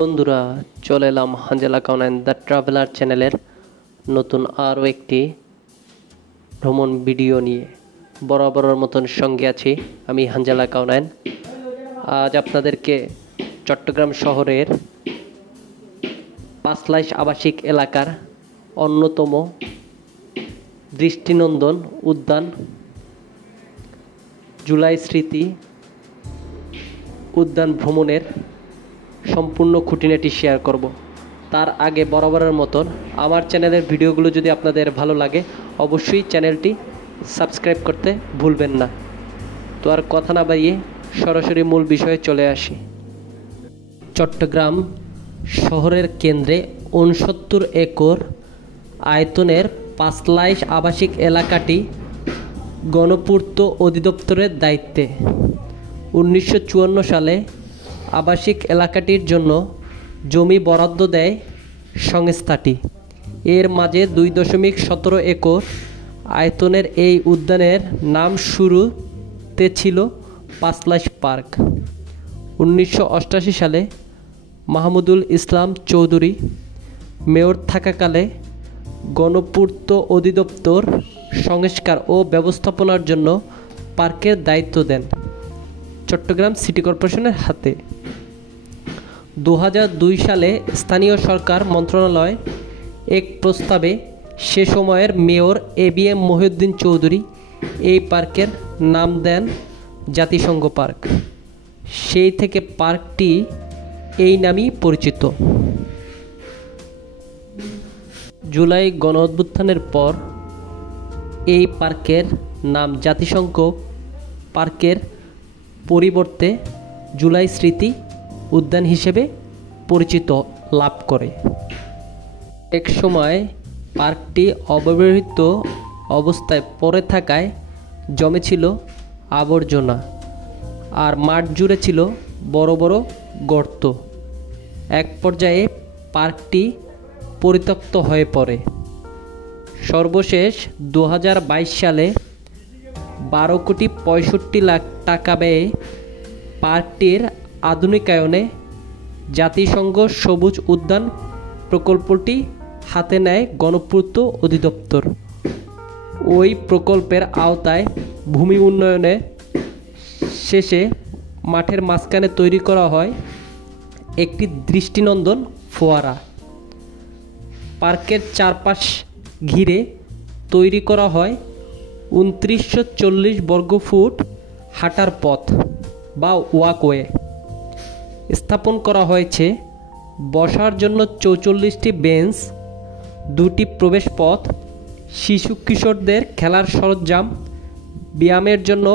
বন্ধুরা, চলে এলাম হানজালা কাউনাইন দ্য ট্রাভেলার চ্যানেলের নতুন আরও একটি ভ্রমণ ভিডিও নিয়ে। বরাবরের মতন সঙ্গে আছি আমি হানজালা কাউনাইন। আজ আপনাদেরকে চট্টগ্রাম শহরের পাঁচলাইশ আবাসিক এলাকার অন্যতম দৃষ্টিনন্দন উদ্যান জুলাই স্মৃতি উদ্যান ভ্রমণের সম্পূর্ণ খুঁটিনাটি শেয়ার করব। তার আগে বরাবরের মতন আমার চ্যানেলের ভিডিওগুলো যদি আপনাদের ভালো লাগে অবশ্যই চ্যানেলটি সাবস্ক্রাইব করতে ভুলবেন না। তো আর কথা না বাড়িয়ে সরাসরি মূল বিষয়ে চলে আসি। চট্টগ্রাম শহরের কেন্দ্রে ৬৯ একর আয়তনের পাঁচলাইশ আবাসিক এলাকাটি গণপূর্ত অধিদপ্তরের দায়িত্বে। ১৯৫৪ সালে আবাসিক এলাকাটির জন্য জমি বরাদ্দ দেয় সংস্থাটি। এর মাঝে ২.১৭ একর আয়তনের এই উদ্যানের নাম শুরুতে ছিল পাঁচলাইশ পার্ক। ১৯৮৮ সালে মাহমুদুল ইসলাম চৌধুরী মেয়র থাকাকালে গণপূর্ত অধিদপ্তর সংস্কার ও ব্যবস্থাপনার জন্য পার্কের দায়িত্ব দেন চট্টগ্রাম সিটি কর্পোরেশনের হাতে। ২০০২ সালে স্থানীয় সরকার মন্ত্রণালয় এক প্রস্তাবে সে সময়ের মেয়র ABM মহিউদ্দিন চৌধুরী এই পার্কের নাম দেন জাতিসংঘ পার্ক। সেই থেকে পার্কটি এই নামেই পরিচিত। জুলাই গণঅভ্যুত্থানের পর এই পার্কের নাম জাতিসংঘ পার্কের পরিবর্তে জুলাই স্মৃতি উদ্যান হিসেবে পরিচিত লাভ করে। এক সময় পার্কটি অব্যবহৃত অবস্থায় পড়ে থাকায় জমেছিল আবর্জনা, আর মাঠ জুড়ে ছিল বড় বড় গর্ত। এক পর্যায়ে পার্কটি পরিত্যক্ত হয়ে পড়ে। সর্বশেষ ২০২২ সালে ১২,৬৫,০০,০০০ টাকা ব্যয়ে পার্কটির আধুনিকায়নে জাতিসংঘ সবুজ উদ্যান প্রকল্পটি হাতে নেয় গণপূর্ত অধিদপ্তর। ওই প্রকল্পের আওতায় ভূমি উন্নয়নে শেষে মাঠের মাঝখানে তৈরি করা হয় একটি দৃষ্টিনন্দন ফোয়ারা। পার্কের চারপাশ ঘিরে তৈরি করা হয় ২৯৪০ বর্গফুট হাঁটার পথ বা ওয়াকওয়ে। স্থাপন করা হয়েছে বসার জন্য ৪৪টি বেঞ্চ, ২টি প্রবেশ পথ, শিশু কিশোরদের খেলার সরঞ্জাম, ব্যায়ামের জন্য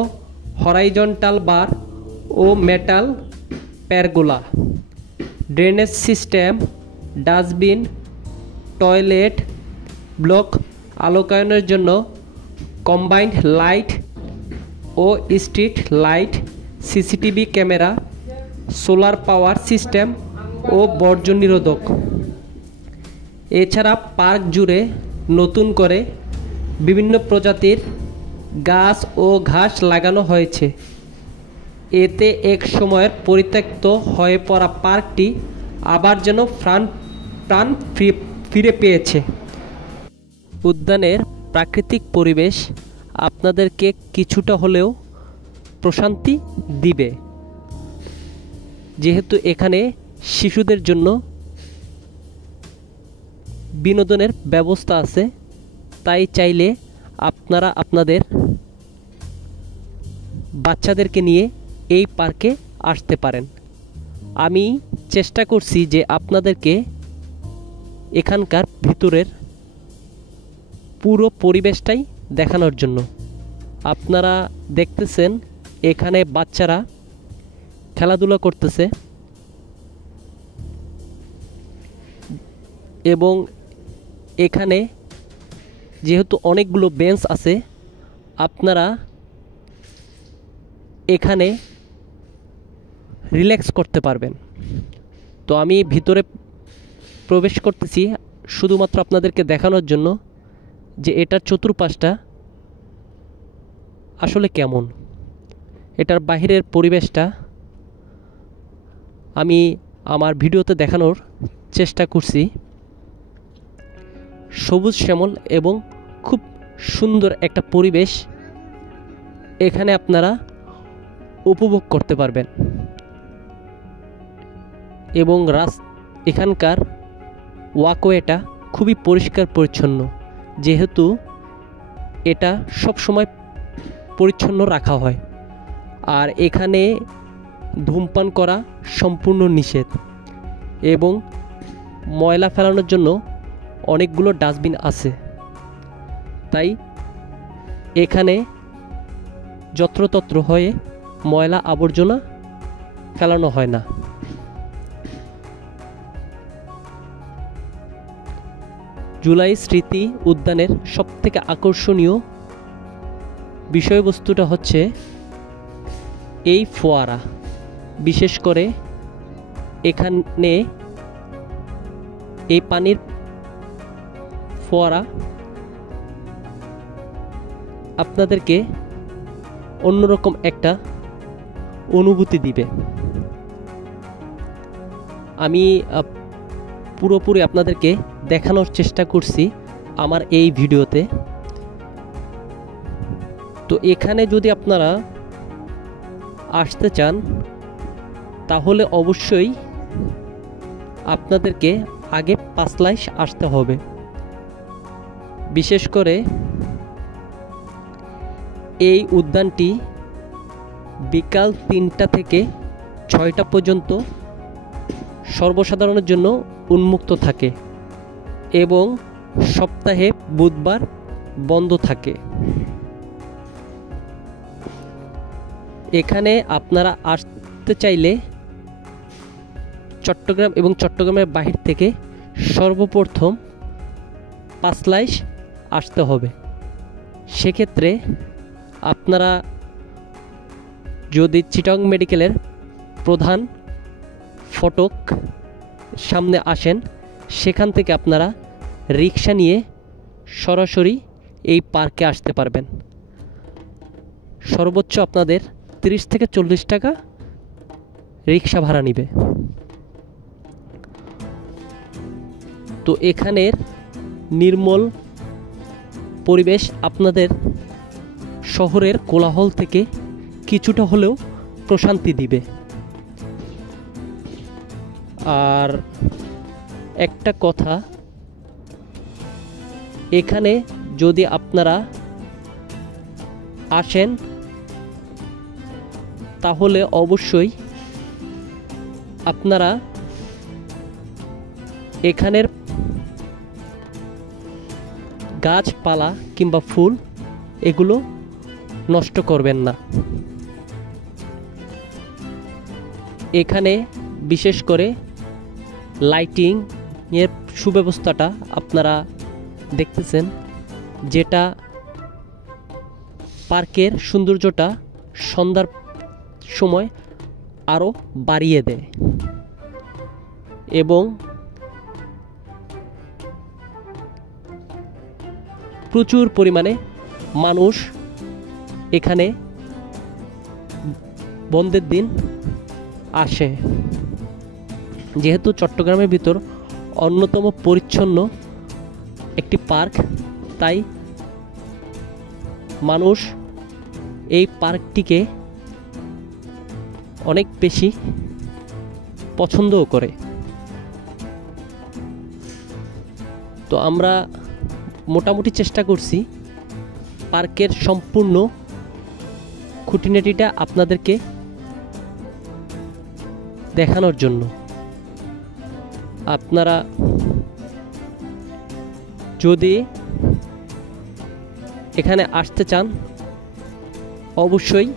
হরাইজন্টাল বার ও metal pergola, drainage system, dustbin, toilet block, আলোকায়নের জন্য কম্বাইন্ড লাইট ও street light, CCTV camera, solar power system ও বর্জ্য নিরোধক। এছাড়া পার্ক জুড়ে নতুন করে বিভিন্ন প্রজাতির গাছ ও ঘাস লাগানো হয়েছে। এতে এক সময়ের পরিত্যক্ত হয়ে পড়া পার্কটি আবার যেন প্রাণ ফিরে পেয়েছে। উদ্যানের প্রাকৃতিক পরিবেশ আপনাদেরকে কিছুটা হলেও প্রশান্তি দিবে, যেহেতু এখানে শিশুদের জন্য বিনোদনের ব্যবস্থা আছে। তাই চাইলে আপনারা আপনাদের বাচ্চাদেরকে নিয়ে এই পার্কে আসতে পারেন। আমি চেষ্টা করছি যে আপনাদেরকে এখানকার ভিতরের পুরো পরিবেশটাই দেখানোর জন্য। আপনারা দেখতেছেন এখানে বাচ্চারা খেলাধুলা করতেছে এবং এখানে যেহেতু অনেকগুলো বেঞ্চ আছে, আপনারা এখানে রিল্যাক্স করতে পারবেন। তো আমি ভিতরে প্রবেশ করতেছি শুধুমাত্র আপনাদেরকে দেখানোর জন্য যে এটার চতুর্পাশটা আসলে কেমন, এটার বাহিরের পরিবেশটা আমি আমার ভিডিওতে দেখানোর চেষ্টা করছি। সবুজ শ্যামল এবং খুব সুন্দর একটা পরিবেশ এখানে আপনারা উপভোগ করতে পারবেন এবং এখানকার ওয়াকওয়েটা খুবই পরিষ্কার পরিচ্ছন্ন, যেহেতু এটা সব সময় পরিচ্ছন্ন রাখা হয়। আর এখানে ধূমপান করা সম্পূর্ণ নিষেধ এবং ময়লা ফেলানোর জন্য অনেকগুলো ডাস্টবিন আছে, তাই এখানে যত্রতত্র হয়ে ময়লা আবর্জনা ফেলানো হয় না। জুলাই স্মৃতি উদ্যানের সবথেকে আকর্ষণীয় বিষয়বস্তুটা হচ্ছে এই ফোয়ারা। বিশেষ করে এখানে এই পানির ফোয়ারা আপনাদেরকে অন্যরকম একটা অনুভূতি দিবে। আমি পুরোপুরি আপনাদেরকে দেখানোর চেষ্টা করছি আমার এই ভিডিওতে। তো এখানে যদি আপনারা আসতে চান তাহলে অবশ্যই আপনাদেরকে আগে পাঁচলাইশ আসতে হবে। বিশেষ করে এই উদ্যানটি বিকাল 3টা থেকে 6টা পর্যন্ত সর্বসাধারণের জন্য উন্মুক্ত থাকে এবং সপ্তাহে বুধবার বন্ধ থাকে। এখানে আপনারা আসতে চাইলে চট্টগ্রাম এবং চট্টগ্রামের বাহির থেকে সর্বপ্রথম পাঁচলাইশ আসতে হবে। সেক্ষেত্রে আপনারা যদি চিটাগং মেডিকেলের প্রধান ফটক সামনে আসেন, সেখান থেকে আপনারা রিক্সা নিয়ে সরাসরি এই পার্কে আসতে পারবেন। সর্বোচ্চ আপনাদের 30 থেকে 40 টাকা রিক্সা ভাড়া নেবে। তো এখানের নির্মল পরিবেশ আপনাদের শহরের কোলাহল থেকে কিছুটা হলেও প্রশান্তি দিবে। আর একটা কথা, এখানে যদি আপনারা আসেন তাহলে অবশ্যই আপনারা এখানের গাছপালা কিংবা ফুল এগুলো নষ্ট করবেন না। এখানে বিশেষ করে লাইটিং এর সুব্যবস্থাটা আপনারা দেখতেছেন, যেটা পার্কের সৌন্দর্যটা সন্ধ্যার সময় আরও বাড়িয়ে দেয় এবং প্রচুর পরিমাণে মানুষ এখানে বন্ধের দিন আসে। যেহেতু চট্টগ্রামের ভিতর অন্যতম পরিচ্ছন্ন একটি পার্ক, তাই মানুষ এই পার্কটিকে অনেক বেশি পছন্দও করে। তো আমরা মোটামুটি চেষ্টা করছি পার্কের সম্পূর্ণ খুঁটিনাটিটা আপনাদেরকে দেখানোর জন্য। আপনারা যদি এখানে আসতে চান অবশ্যই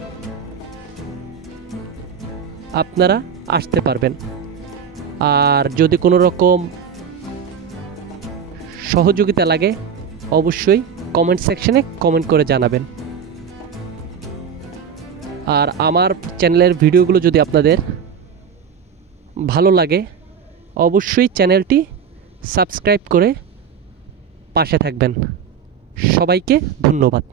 আপনারা আসতে পারবেন। আর যদি কোনো রকম সহযোগিতা লাগে অবশ্যই কমেন্ট সেকশনে কমেন্ট করে জানাবেন। আর আমার চ্যানেলের ভিডিওগুলো যদি আপনাদের ভালো লাগে অবশ্যই চ্যানেলটি সাবস্ক্রাইব করে পাশে থাকবেন। সবাইকে ধন্যবাদ।